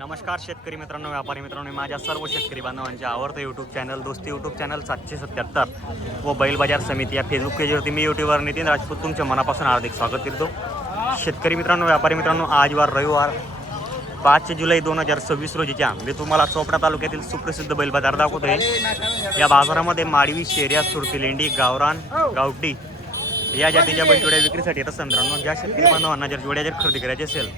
नमस्कार शेतकरी मित्रांनो, व्यापारी मित्रांनो, माझ्या सर्व शेतकरी बांधवांचे आवडतं यूट्यूब चॅनल दोस्ती यूट्यूब चॅनल 777 व बैल बाजार समिती या फेसबुक पेजवरती मी यूट्यूबर नितीन राजपूत तुमच्या मनापासून हार्दिक स्वागत करतो. शेतकरी मित्रांनो, व्यापारी मित्रांनो, आज वार रविवार 5 जुलै 2026 रोजीच्या मी तुम्हाला चोपडा तालुक्यातील सुप्रसिद्ध बैल बाजार दाखवतोय. या बाजारामध्ये माडवी, शेर्या, सुरती, लेंडी, गावरान, गावठी या जातीच्या बैलजोड्या विक्रीसाठी येतात. मित्रांनो, ज्या शेतकरी बांधवांना जर जोड्या जर खरेदी करायची असेल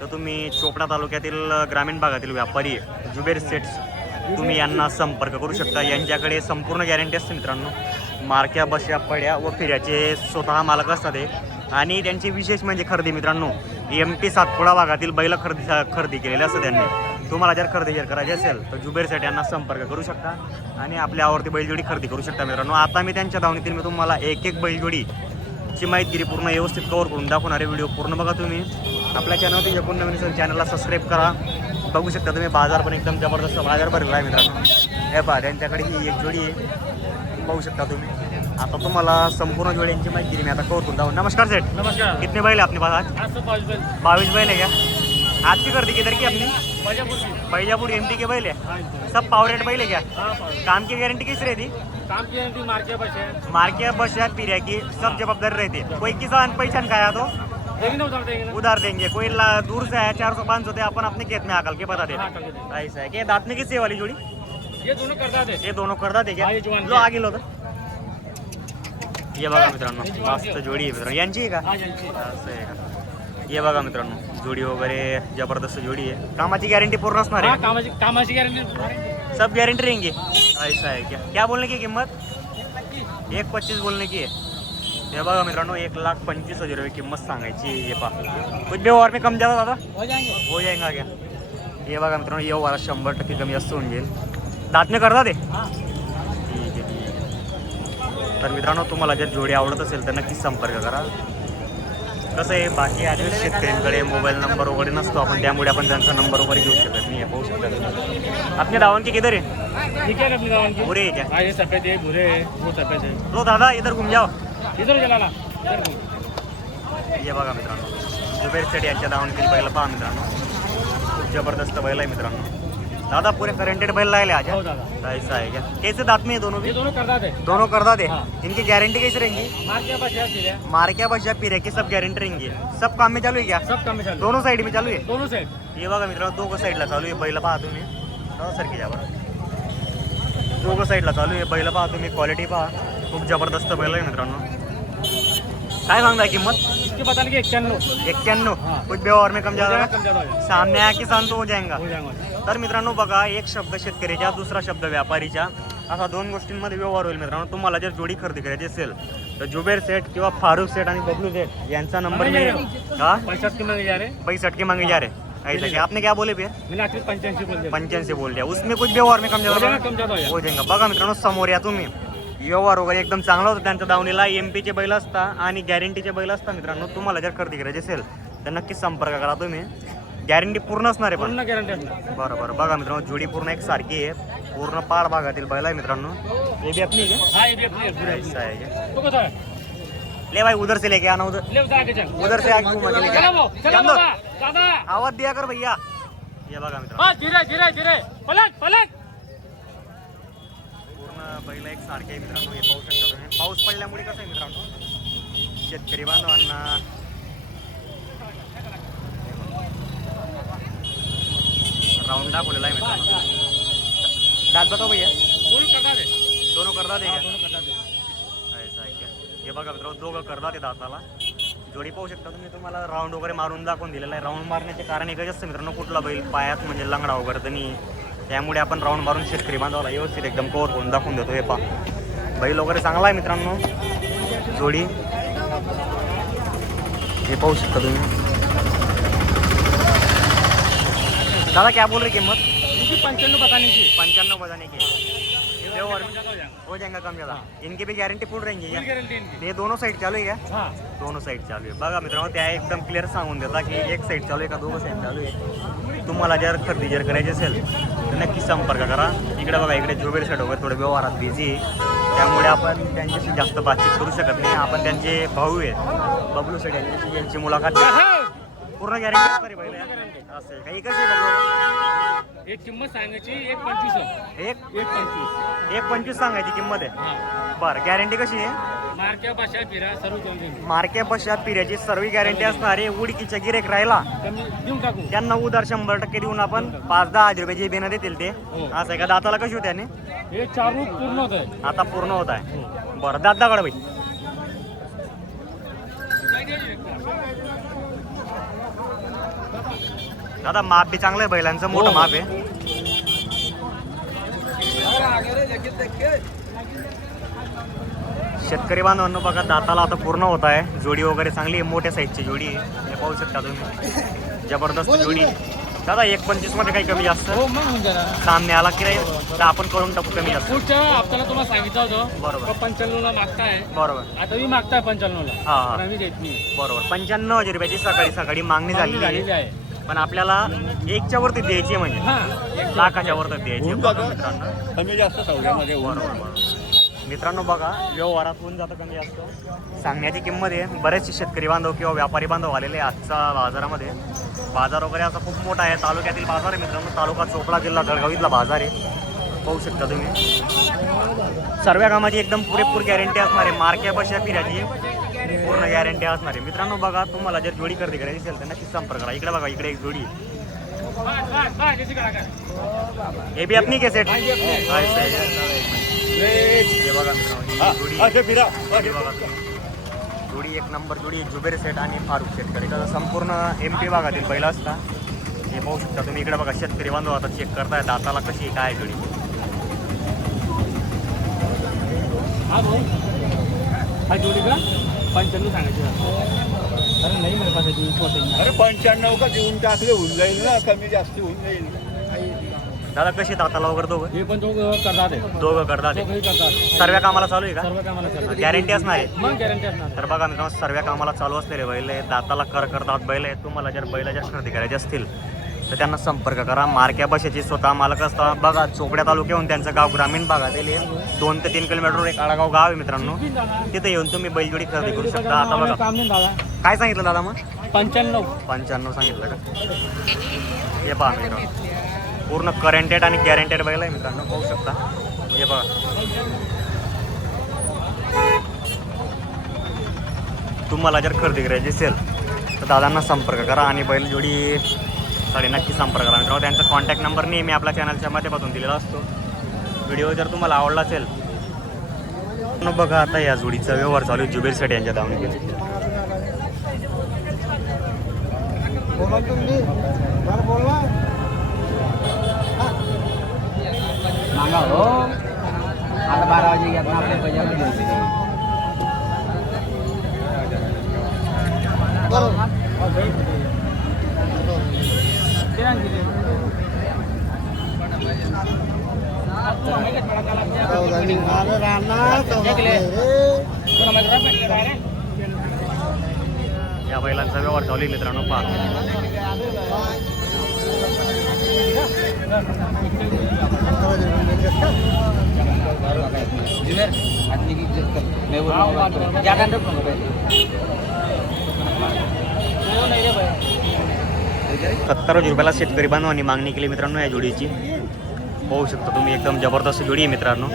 तर तुम्ही चोपडा तालुक्यातील ग्रामीण भागातील व्यापारी जुबेर सेट्स तुम्ही यांना संपर्क करू शकता. यांच्याकडे संपूर्ण गॅरंटी असते मित्रांनो. मारक्या, बश्या, पड्या व फिऱ्याचे स्वतः मालक असतात ते. आणि त्यांची विशेष म्हणजे खरेदी मित्रांनो, MP सातपुडा भागातील बैल खरेदी केलेले असतं त्यांनी. तुम्हाला जर खरेदी करायची असेल तर जुबेर सेट यांना संपर्क करू शकता आणि आपल्या आवडती बैलजोडी खरेदी करू शकता. मित्रांनो, आता मी त्यांच्या धावणीतील मी तुम्हाला एक एक बैलजोडीची माहिती पूर्ण व्यवस्थित कव्हर करून दाखवणारे. व्हिडिओ पूर्ण बघा तुम्ही. आपल्या चॅनलवरती जे कोण नवीन असेल चॅनलला सबस्क्राईब करा. बघू शकता तुम्ही, बाजार पण एकदम जबरदस्त बाजार भरला आहे मित्रांनो. हे पहा, त्यांच्याकडे ही एक जोडी आहे, बघू शकता तुम्ही. आता तुम्हाला संपूर्ण जोड्यांची माहिती मी आता कव्हर करून दाखवू. नमस्कार सेठ. नमस्कार. कितने बैल है अपने पास आज? 22 बैल है क्या? आज की खरीदी किधर की अपनी? बैजापुर MP के बैल है. सब पावर रेट बैल है क्या? काम की गारंटी किस रहती? काम की गारंटी मार्के बस या पिरिया की सब जवाबदारी रहती है. कोई किसान पहचान खाया तो देंगे उधार देंगे. कोई दूर से आया 400-500 थे, अपन अपने खेत में आकल के बता देते. ऐसा है. क्या दांत में किससे वाली जोड़ी? ये दोनों करता थे. ये दोनों करता थे क्या? हाँ, ये जवान लो आगे लो. ये बघा मित्रांनो, मस्त जोडी आहे मित्रांनो. यांची आहे का? असं आहे का? ये बघा मित्रांनो, जोडी वगैरे जबरदस्त जोडी आहे. कामाची गॅरंटी पूर्ण असणार आहे. कामाची गॅरंटी सब गारंटी रहेंगे. ऐसा है क्या? क्या बोलने की किंमत? 1.25 बोलने की आहे. हे बघा मित्रांनो, 1,25,000 रुपये किंमत सांगायची. हे पहा, कुछ भी और में कम जाता दादा हो जाएगा क्या? हे बघा मित्रांनो, ये वाला 100% कमी जास्त होऊन जाईल. दात में करता ते. ठीक आहे. तर मित्रांनो, तुम्हाला जर जोडी आवडत असेल तर नक्कीच संपर्क करा. कसं आहे, बाकी आधी शेतकऱ्यांकडे मोबाईल नंबर वगैरे नसतो, आपण त्यामुळे आपण त्यांचा नंबर वगैरे घेऊ शकत नाही. पाहू शकता आपल्या दावण की किधर है? ठीक है अपनी गाँव की. बुरे है क्या? हाँ, ये सफेद है, भूरे है, वो सफेद है. लो दादा, इधर घूम जाओ. इधर चला ना. ये बघा मित्रांनो, जुबेर सेट यांच्या दावणीतील बैल पहा मित्रांनो. खूप जबरदस्त बैल आहे मित्रांनो. दादा पूरे करेंटेड बैल लाए आज. हो दादा. ऐसा है क्या? कैसे दांत में है दोनों भी? ये दोनों करता थे. दोनों करदा दे. हाँ. इनकी गारंटी कैसे रहेंगी? मार्के बस यार सीधे. मारक्या, बशा, पिरे की सब गारंटी रहेंगी. सब काम में चालू है क्या? सब काम में चालू. दोनों साइड में चालू है. दोनों साइड. हे बघा मित्रांनो, दोघं साईडला चालू आहे. बैल पहा तुम्ही, सारखी या बरं. दोघं साईडला चालू आहे. बैल पहा तुम्ही, क्वालिटी पहा, खूप जबरदस्त बैल आहे मित्रांनो. काय सांगताय किंमत? इसके बताने की 91. 91. हाँ. कुछ भी और में कम ज्यादा? कम ज्यादा हो जाएगा. सामने आया किसान तो हो जाएगा. हो जाएगा. तर मित्रांनो बघा, एक शब्द शेतकऱ्याच्या, दुसरा शब्द व्यापारीच्या, असा 2 गोष्टींमध्ये व्यवहार होईल मित्रांनो. तुम्हाला जर जोडी खरेदी करायची असेल तर जुबेर सेट किंवा फारूक सेट आणि बबलू सेट यांचा नंबर मी. हा, 65 के मांगे जा रहे. 65 के मांगे जा रहे. ऐसा क्या? आपने क्या बोले भैया? मैंने आखिर 85 बोल दिया. 85 बोल दिया. उसमें कुछ व्यवहार में कम हो ज्यादा जाएगा, कम ज्यादा हो जाएगा. हो जाएगा. बघा मित्रांनो, समोर या तुम्ही. व्यवहार वगैरे एकदम चांगला होता त्यांच्या दावणीला. MP चे बैल असता आणि गॅरंटीचे बैल असता मित्रांनो. तुम्हाला जर खरेदी करायची असेल तर नक्कीच संपर्क करा तुम्ही. गॅरंटी पूर्ण असणार आहे पण. पूर्ण गॅरंटी असणार. बरं. बघा मित्रांनो, जोडी पूर्ण एक सारखी आहे. पूर्ण पाड भागातील बैल आहे मित्रांनो. ये भी अपनी है क्या? हाँ, ये भी अपनी है. पूरी ऐसा है क्या? तो कसा है? ले भाई, उधर से लेके आना. उधर ले उधर आगे चल. उधर से आगे घुमा के लेके चलो आना. वो, चलो जान दो. बाबा. दादा. आवाज दिया कर भैया. ये बघा मित्रांनो, बस धीरे. पलट. पूर्ण बैल एक सारखे आहे मित्रांनो. हे पाहू शकता तुम्ही. पाऊस पडल्यामुळे कसं आहे मित्रांनो, शेतकरी बांधवांना राऊंड दाखवलेला आहे मित्रांनो. दात बताओ भैया. दोनों करता थे. दोनों करदा दे हाँ, क्या? दोनों करता थे. ऐसा आहे क्या? हे बघा मित्रांनो, दोघं करदा ते दाताला. जोडी पाहू शकता तुम्ही. तुम्हाला राऊंड वगैरे मारून दाखवून दिलेला आहे. राऊंड मारण्याचे कारण एकच असतं मित्रांनो, कुठला बैल पायात म्हणजे लंगडा वगैरे तर नाही. त्यामुळे आपण राऊंड मारून शेतकरी बांधवाला व्यवस्थित एकदम कव्हर करून दाखवून देतो. हे पहा, बैल वगैरे चांगला आहे मित्रांनो. जोडी हे पाहू शकता तुम्ही. दादा क्या बोल रही किंमत? इनकी 95 बताने की. 95 बजाने की. ये व्यवहार कम ज्यादा हो जाएगा. हो जाएगा कम ज़्यादा. इनकी भी गारंटी फुल रहेंगी क्या? फुल गारंटी इनकी. ये दोनों साईड चालू आहे क्या? हाँ. दोनों साईड चालू आहे. बघा मित्रांनो, त्या एकदम क्लिअर सांगून देता की एक साईड चालू आहे का दोघं साईड चालू आहे. तुम्हाला जर खरेदी जर करायची असेल तर नक्की संपर्क करा. इकडे बघा, इकडे जुबेर सेट वगैरे थोडे व्यवहारात बिझी आहे, त्यामुळे आपण त्यांच्याशी जास्त बातचीत करू शकत नाही. आपण त्यांचे भाऊ आहेत बबलू सेट यांची मुलाखत पूर्ण गॅरंटी असणार आहे. असं आहे काही कसं आहे बघू. एक किंमत सांगायची 1.25. एक 1.25. 1.25 सांगायची किंमत आहे. हा. बरं, गॅरंटी कशी आहे? मार्क्या भाषा फिरा सर्व दोन मार्के पश्चात पिऱ्याची सर्व गॅरंटी असणार आहे. उडकीच्या गिरेक राहिला कमी देऊन टाकू. त्यांना उधार 100% देऊन आपण 5-10 हजार रुपयाची बिना देतील ते. हो. असं आहे का? दाताला कशी होते त्याने? हे 4 रूप पूर्ण होत आहे. आता पूर्ण होत आहे. बरं, दात दाखवा बाई. दादा माप बी चांगलं आहे, बैलांचं मोठं माप आहे. शेतकरी बांधवांनो बघा, दाताला आता पूर्ण होत आहे. जोडी वगैरे चांगली आहे, मोठ्या साईजची जोडी आहे. हे पाहू शकता तुम्ही, जबरदस्त जोडी. दादा 1.25 मध्ये काही कमी जास्त हो मग होऊन जाणार. सामने आला की नाही तर आपण करून टाकू कमी जास्त. पुढच्या हप्त्याला तुम्हाला सांगितलं होतं बरोबर. 95 ला मागताय. बरोबर. आता मी मागताय 95 ला. हा, हा. पण आम्ही देत नाही. बरोबर. 95,000 रुपयाची सकाळी सकाळी मागणी झालेली झालेली आहे. आहे. पण आपल्याला 1च्या वरती द्यायची आहे, म्हणजे हा. लाखाच्या वरती द्यायची आहे. बघा मित्रांनो. कमी जास्त सौद्यामध्ये बरोबर. मित्रांनो बघा, व्यवहारात होऊन जातं कमी जास्त. सांगण्याची किंमत आहे. बरेचसे शेतकरी बांधव किंवा व्यापारी बांधव आलेले आहे आजच्या बाजारामध्ये. बाजार वगैरे असा खूप मोठा आहे. तालुक्यातील बाजार आहे मित्रांनो. तालुका चोपडा, जिल्हा जळगाव इथला बाजार आहे. पाहू शकता तुम्ही. सर्व कामाची एकदम पुरेपूर गॅरंटी असणार आहे. मार्क्या बशा फिरायची पूर्ण गॅरंटी असणार आहे. मित्रांनो बघा, तुम्हाला जर जोडी खरेदी करायची असेल तर नक्कीच संपर्क करा. इकडे बघा, इकडे एक जोडी आहे. हे भी अपनी के सेट? हे बघा मित्रांनो, ही जोडी आहे. हे बघा तुम्ही. जोडी एक नंबर जोडी, जुबेर सेट आणि फारुख शेतकरी. तर संपूर्ण MP भागातील पहिला असता. हे पाहू शकता तुम्ही. इकडे बघा, शेतकरी बांधव आता चेक करताय दाताला कशी आहे, काय जोडी. हा जोडी का 95 सांगायची. अरे नाही मला पाहिजे. अरे 95 का देऊन टाकले होऊन जाईल ना, कमी जास्त होऊन जाईल. दादा कशी दाताला वगैरे दोघं? हे पण दोघं करतात आहे. दोघं करतात. दोघंही करतात. सर्व कामाला चालू आहे का? सर्व कामाला करतात. गॅरंटी असणार आहे. मग गॅरंटी असणार. तर बघा मित्रांनो, सर्व कामाला चालू असलेले बैल आहे. दाताला करतात बैल आहे. तुम्हाला जर बैला जर खरेदी करायचे असतील तर त्यांना संपर्क करा. मार्क्या बशाची स्वतः मालक असता. बघा, चोपड्या तालुक्याहून त्यांचं गाव ग्रामीण भागातील आहे. 2 ते 3 किलोमीटर एक आळागाव गाव आहे मित्रांनो. तिथे येऊन तुम्ही बैलजोडी खरेदी करू शकता. आता बघा, काम नाही दादा. काय सांगितलं दादा मग? 95 सांगितलं का? हे पहा मित्रांनो, पूर्ण करंटेड आणि गॅरंटेड बैल आहे मित्रांनो. पाहू शकता. हे बघा, तुम्हाला जर खरेदी करायची असेल तर दादांना संपर्क करा आणि बैलजोडी साठी नक्की संपर्क करा मित्रांनो. त्यांचा कॉन्टॅक्ट नंबर नेहमी आपल्या चॅनलच्या माध्यमातून दिलेला असतो. व्हिडिओ जर तुम्हाला आवडला असेल तर बघा, आता या जोडीचा व्यवहार चालू आहे जुबेर सेट यांच्या दावणीमध्ये. मागा हो आता 12 वाजे घेत ना आपल्या पैशाला. या बैलांचा व्यवहार चालू आहे मित्रांनो. पहा, ₹70,000 शेतकरी बांधवांनी मागणी केली मित्रांनो या जोडीची. पाहू शकता तुम्ही, एकदम जबरदस्त जोडी आहे मित्रांनो.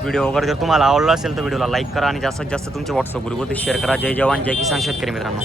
व्हिडिओ वगैरे जर तुम्हाला आवडला असेल तर व्हिडिओला लाईक करा आणि जास्तीत जास्त तुमच्या व्हॉट्सअप ग्रुपवरती शेअर करा. जय जवान जय किसान शेतकरी मित्रांनो.